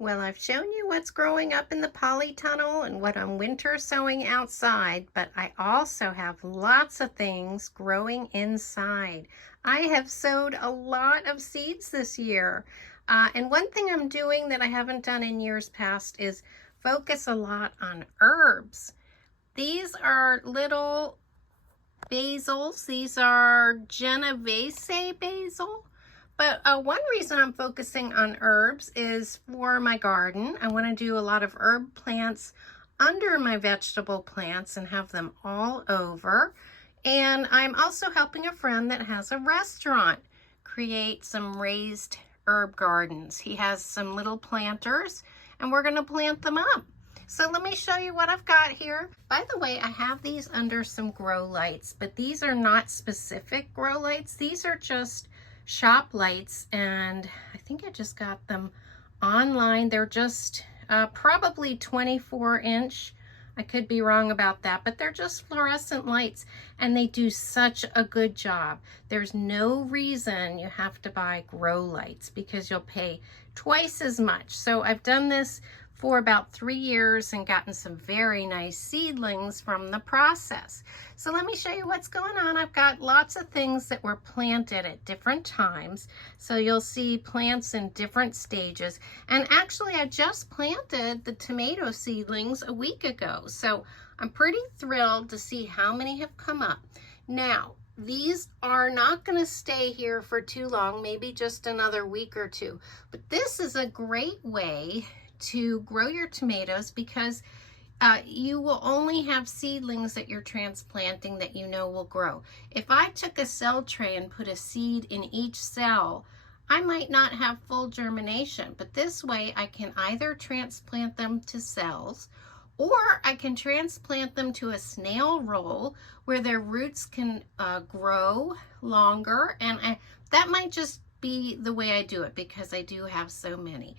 Well, I've shown you what's growing up in the polytunnel and what I'm winter sowing outside, but I also have lots of things growing inside. I have sowed a lot of seeds this year. And one thing I'm doing that I haven't done in years past is focus a lot on herbs. These are little basils. These are Genovese basil. But one reason I'm focusing on herbs is for my garden. I want to do a lot of herb plants under my vegetable plants and have them all over. And I'm also helping a friend that has a restaurant create some raised herb gardens. He has some little planters and we're going to plant them up. So let me show you what I've got here. By the way, I have these under some grow lights, but these are not specific grow lights. These are just shop lights, and I think I just got them online. They're just probably 24-inch. I could be wrong about that, but they're just fluorescent lights, and they do such a good job. There's no reason you have to buy grow lights because you'll pay twice as much. So I've done this for about 3 years and gotten some very nice seedlings from the process. So let me show you what's going on. I've got lots of things that were planted at different times. So you'll see plants in different stages. And actually I just planted the tomato seedlings a week ago. So I'm pretty thrilled to see how many have come up. Now, these are not going to stay here for too long, maybe just another week or two. But this is a great way to grow your tomatoes because you will only have seedlings that you're transplanting that you know will grow. If I took a cell tray and put a seed in each cell, I might not have full germination, but this way I can either transplant them to cells or I can transplant them to a snail roll where their roots can grow longer, and that might just be the way I do it because I do have so many.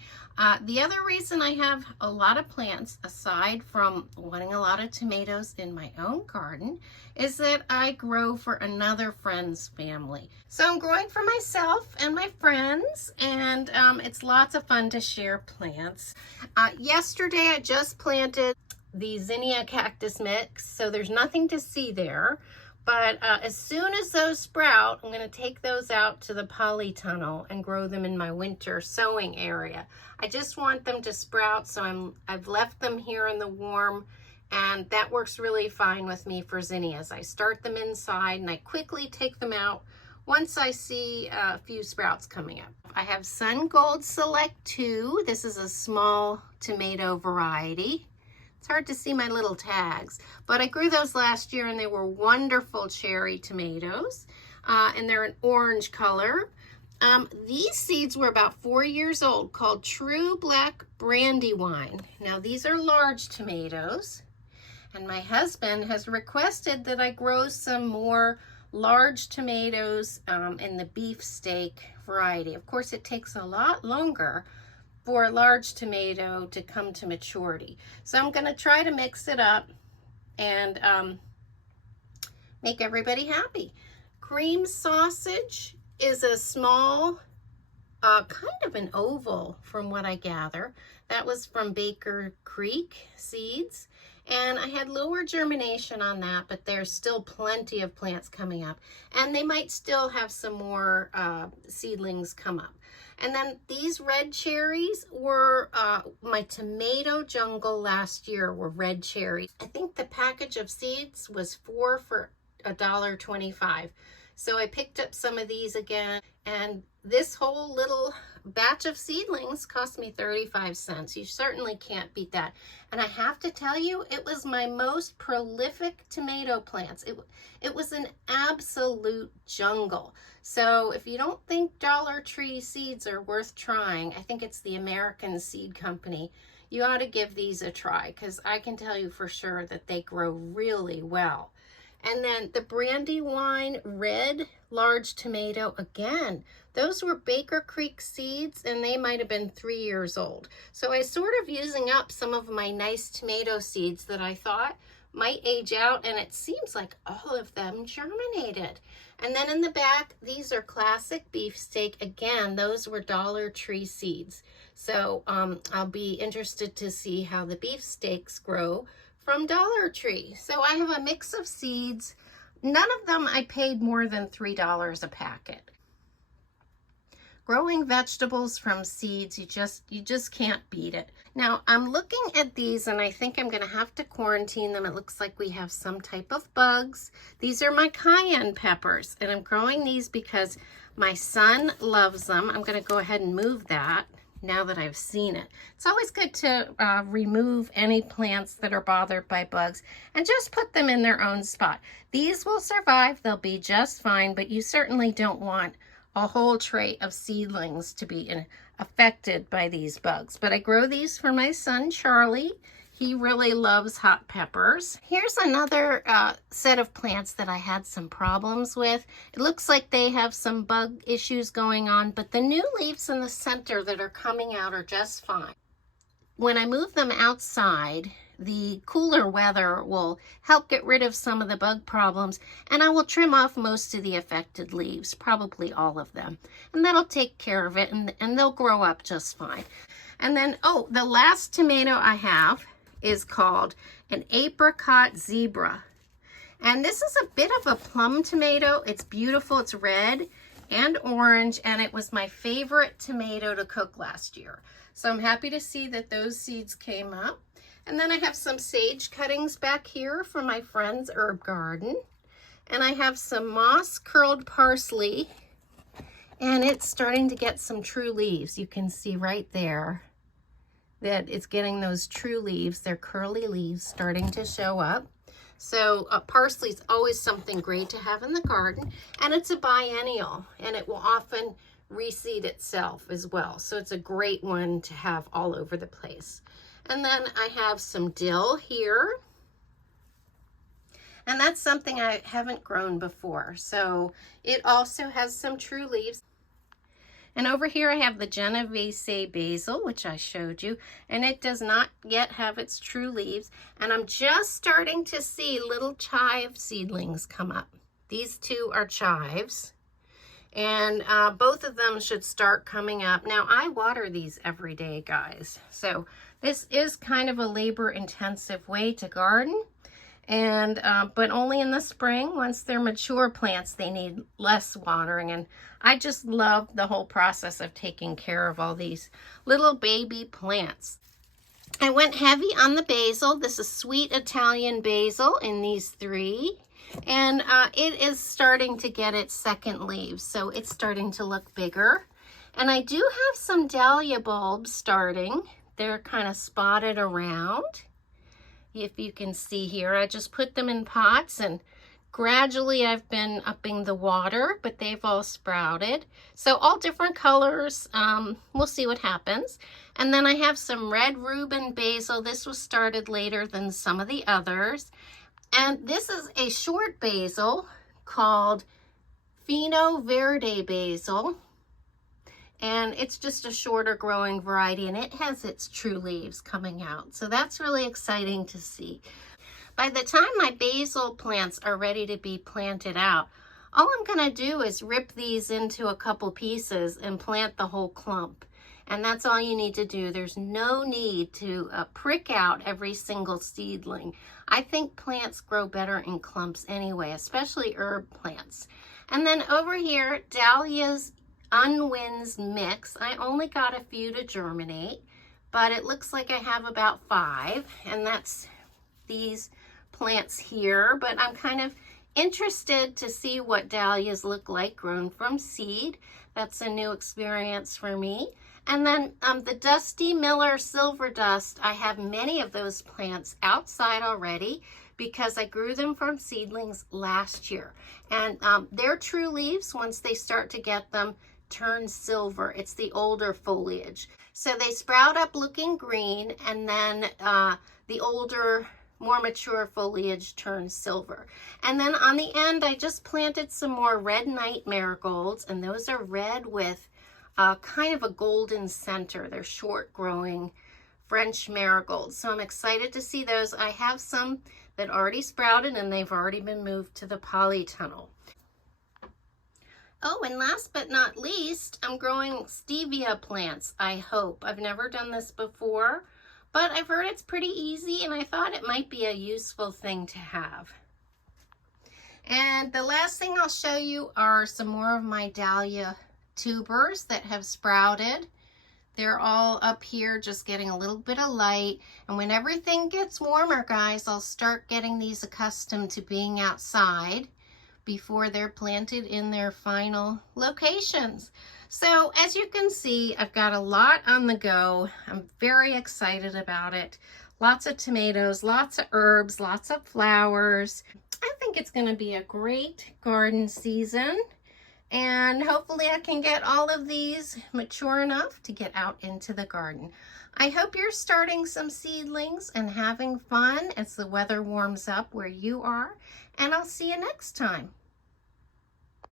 The other reason I have a lot of plants, aside from wanting a lot of tomatoes in my own garden, is that I grow for another friend's family. So I'm growing for myself and my friends, and it's lots of fun to share plants. Yesterday I just planted the zinnia cactus mix, so there's nothing to see there. But as soon as those sprout, I'm going to take those out to the polytunnel and grow them in my winter sowing area. I just want them to sprout, so I've left them here in the warm, and that works really fine with me for zinnias. I start them inside and I quickly take them out once I see a few sprouts coming up. I have Sun Gold Select 2. This is a small tomato variety. It's hard to see my little tags, but I grew those last year and they were wonderful cherry tomatoes, and they're an orange color. These seeds were about 4 years old, called True Black Brandywine. Now these are large tomatoes, and my husband has requested that I grow some more large tomatoes in the beefsteak variety. Of course, it takes a lot longer for a large tomato to come to maturity. So I'm going to try to mix it up and make everybody happy. Cream sausage is a small, kind of an oval from what I gather. That was from Baker Creek Seeds. And I had lower germination on that, but there's still plenty of plants coming up. And they might still have some more seedlings come up. And then these red cherries were my tomato jungle last year were red cherries. I think the package of seeds was 4 for $1.25. So I picked up some of these again, and this whole little batch of seedlings cost me 35 cents. You certainly can't beat that. And I have to tell you, it was my most prolific tomato plants. It was an absolute jungle. So if you don't think Dollar Tree seeds are worth trying, I think it's the American Seed Company. You ought to give these a try because I can tell you for sure that they grow really well. And then the Brandywine red large tomato, again, those were Baker Creek seeds and they might have been 3 years old. So I sort of using up some of my nice tomato seeds that I thought might age out, and it seems like all of them germinated. And then in the back, these are classic beefsteak. Again, those were Dollar Tree seeds. So I'll be interested to see how the beefsteaks grow from Dollar Tree. So I have a mix of seeds. None of them I paid more than $3 a packet. Growing vegetables from seeds, you just can't beat it. Now I'm looking at these and I think I'm gonna have to quarantine them. It looks like we have some type of bugs. These are my cayenne peppers and I'm growing these because my son loves them. I'm gonna go ahead and move that now that I've seen it. It's always good to remove any plants that are bothered by bugs and just put them in their own spot. These will survive, they'll be just fine, but you certainly don't want a whole tray of seedlings to be affected by these bugs. But I grow these for my son, Charlie. He really loves hot peppers. Here's another set of plants that I had some problems with. It looks like they have some bug issues going on, but the new leaves in the center that are coming out are just fine. When I move them outside, the cooler weather will help get rid of some of the bug problems, and I will trim off most of the affected leaves, probably all of them. And that'll take care of it, and they'll grow up just fine. And then, oh, the last tomato I have is called an apricot zebra. And this is a bit of a plum tomato. It's beautiful, it's red and orange, and it was my favorite tomato to cook last year. So I'm happy to see that those seeds came up. And then I have some sage cuttings back here from my friend's herb garden. And I have some moss curled parsley, and it's starting to get some true leaves. You can see right there that it's getting those true leaves. They're curly leaves starting to show up. So parsley is always something great to have in the garden, and it's a biennial, and it will often reseed itself as well. So it's a great one to have all over the place. And then I have some dill here. And that's something I haven't grown before. So it also has some true leaves. And over here I have the Genovese basil, which I showed you, and it does not yet have its true leaves. And I'm just starting to see little chive seedlings come up. These two are chives, and both of them should start coming up. Now I water these every day, guys. So this is kind of a labor-intensive way to garden. And but only in the spring. Once they're mature plants, they need less watering, and I just love the whole process of taking care of all these little baby plants. I went heavy on the basil. This is sweet Italian basil in these three, and it is starting to get its second leaves, so it's starting to look bigger. And I do have some dahlia bulbs starting. They're kind of spotted around. If you can see here, I just put them in pots, and gradually I've been upping the water, but they've all sprouted. So all different colors. We'll see what happens. And then I have some red Reuben basil. This was started later than some of the others. And this is a short basil called Fino Verde basil. And it's just a shorter growing variety, and it has its true leaves coming out. So that's really exciting to see. By the time my basil plants are ready to be planted out, all I'm going to do is rip these into a couple pieces and plant the whole clump. And that's all you need to do. There's no need to prick out every single seedling. I think plants grow better in clumps anyway, especially herb plants. And then over here, dahlias Unwin's mix. I only got a few to germinate, but it looks like I have about 5, and that's these plants here. But I'm kind of interested to see what dahlias look like grown from seed. That's a new experience for me. And then the Dusty Miller Silver Dust, I have many of those plants outside already because I grew them from seedlings last year. And their true leaves, once they start to get them, turn silver. It's the older foliage. So they sprout up looking green, and then the older, more mature foliage turns silver. And then on the end, I just planted some more red night marigolds, and those are red with kind of a golden center. They're short growing French marigolds. So I'm excited to see those. I have some that already sprouted, and they've already been moved to the polytunnel. Oh, and last but not least, I'm growing stevia plants, I hope. I've never done this before, but I've heard it's pretty easy and I thought it might be a useful thing to have. And the last thing I'll show you are some more of my dahlia tubers that have sprouted. They're all up here just getting a little bit of light. And when everything gets warmer, guys, I'll start getting these accustomed to being outside before they're planted in their final locations. So as you can see, I've got a lot on the go. I'm very excited about it. Lots of tomatoes, lots of herbs, lots of flowers. I think it's going to be a great garden season. And hopefully I can get all of these mature enough to get out into the garden. I hope you're starting some seedlings and having fun as the weather warms up where you are. And I'll see you next time.